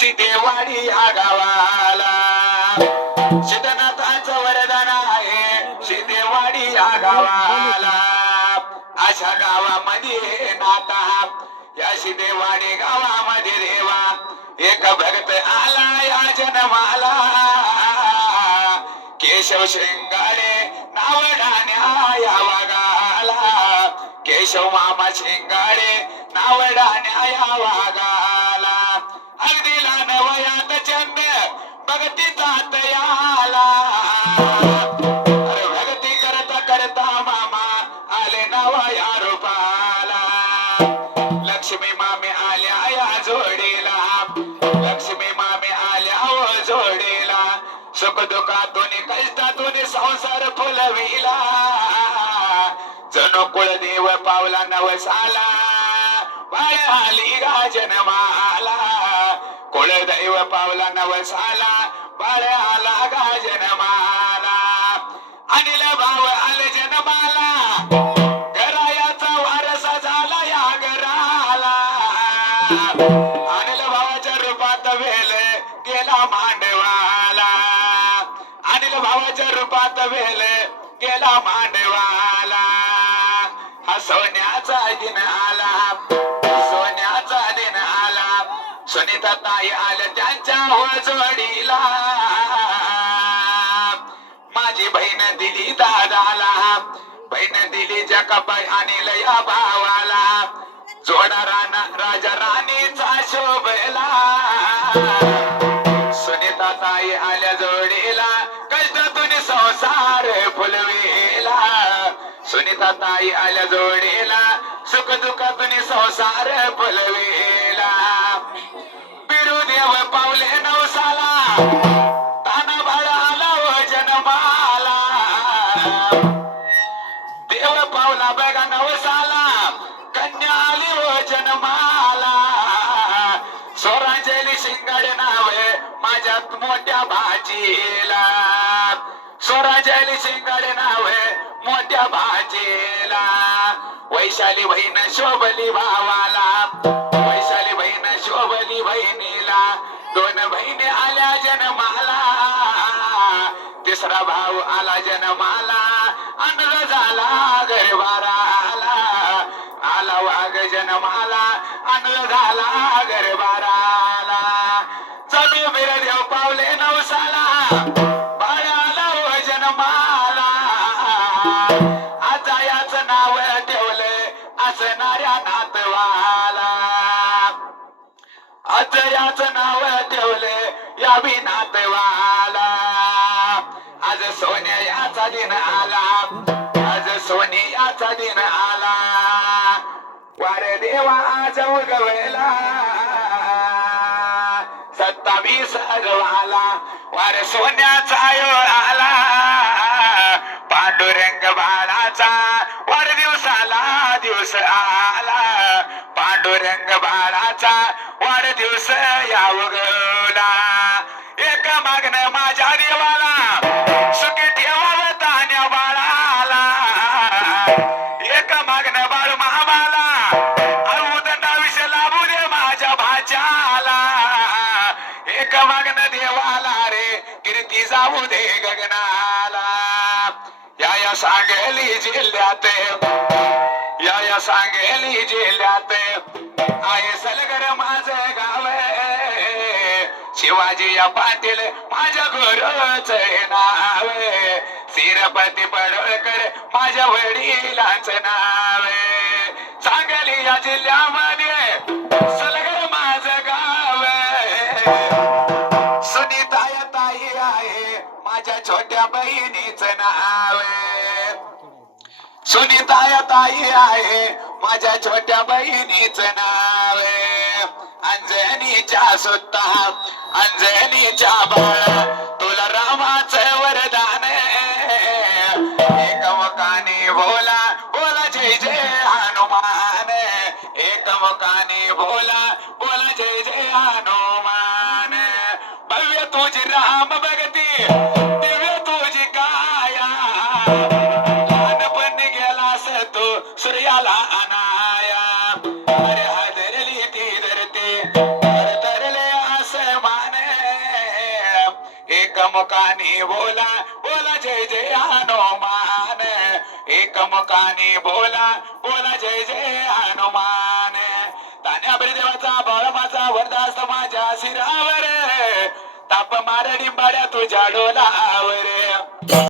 शिदेवाडी या गावाला सिद्धनाथाचं वरदान आहे शिदेवाडी या गावाला. अशा गावामध्ये नाता या शिदेवाडी गावामध्ये देवा एक भक्त आला या जन्माला. केशव शिंगाडे नाव डाण्या या वागाला. केशव मामा शिंगाडे नाव डाण्या या वागाला. अगदी लहान वयात चंद भक्तीचा तयाला. अरे भक्ती करता करता मामा आले नावा या रूपाला. लक्ष्मी मामी आल्या या जोडीला. लक्ष्मी मामी आल्या व जोडीला. सुख दुःखातून कष्टातून संसार फुलविला. जणू कुळदेव पावला नवसाला. बाळ आली गा जन्माला. कुळदैव पावला नवसाला. बाळ आला गा जन्माला. अनिल भाव आले जन्माला. घरायाचा वारसा झाला या घराला. अनिल भावाच्या रूपात वेल गेला मांडवाला. अनिल भावाच्या रूपात वेल गेला मांडवाला. हा सोन्याचा दिन आला. सोन्याचा दिन आला. सुनीता ताई आल्या त्यांच्या हो जोडीला. माझी बहीण दिली दादाला. बहीण दिली जकाबाई अनिल या भावाला. जोडा राजा राणीचा शोभला. सुनीता ताई आल्या जोडीला. कष्टातून संसार फुलवेला. सुनीता ताई आल्या जोडीला. सुख दुःखातून संसार फुलवेला. बिरुदेव पावले नवसाला. ताना भाडा आला व जन्माला. देव पावला बघा नवसाला. कन्या आली व जन्माला. स्वरांजली शिंगाडे नावे माझ्यात मोठ्या भाजीला. स्वरांजली शिंगाडे नावे मोठ्या भाजीला. वैशाली बहीण शोभली भावाला. वैशाली बहीण शोभली बहिणीला. दोन बहिणी आल्या जन्माला. तिसरा भाऊ आला जन्माला. अनुर झाला गरबाराला. आला वाघ जन्माला. अनुर झाला गरबाराला. चलू बिरदेव पावले नवसाला. बाळ आला व जन्माला. आता याच नाव ठेवले असणाऱ्या नातवाला. आज याच नाव ठेवले या बी नातवाला. आज सोन्या याचा दिन आला. आज सोनी याचा दिन आला. वारे देवा आज उगवला. 27 अगवाला. वारे सोन्याचा योग आला. पांडुरंग बाळाचा वाढदिवसाला दिवस आला. पांडुरंग बाळाचा वाढदिवस या उगवला. एक मागण माझ्या देवाला. सुखी ठेवावं तान्या बाळाला. एक मागण बाळ महाबाला. उदंडाविष लाभू दे माझ्या भाच्याला. एक मागण देवाला रे कीर्ती जाऊ दे गगनाला. या सांगली जिल्ह्यात. या सांगली जिल्ह्यात आहे सलगर माझं गाव. शिवाजी या पाटील माझ्या गुरुच नाव. शिरपती पडळकर माझ्या वडिलांचं नाव. सांगली या जिल्ह्यामध्ये सलगर माझं गाव. सुनीता या ताई आहे माझ्या छोट्या बहिणीचं नाव. सुनीता या ताई आहे माझ्या छोट्या बहिणीचं नाव. अंजनीच्या सुत्ता अंजनीच्या बाळा तुला रामाचं वरदान. एकमुखाने बोला बोला जय जय हनुमान. एकमुखाने बोला बोला जय जय हनुमान. भव्य तुझी राम भक्ती दिव्य तुझी काया. लहानपणी गेलास तू सूर्याला अनाया. अरे हादरली ती धरते तरले असं एकमुखानी बोला बोला जय जय हनुमान एकमुखानी बोला बोला जय जय हनुमान तान्या देवाचा बाळमाचा वरदास माझ्या शिरावर ताप मारडी बाड्या तुझ्या डोलावर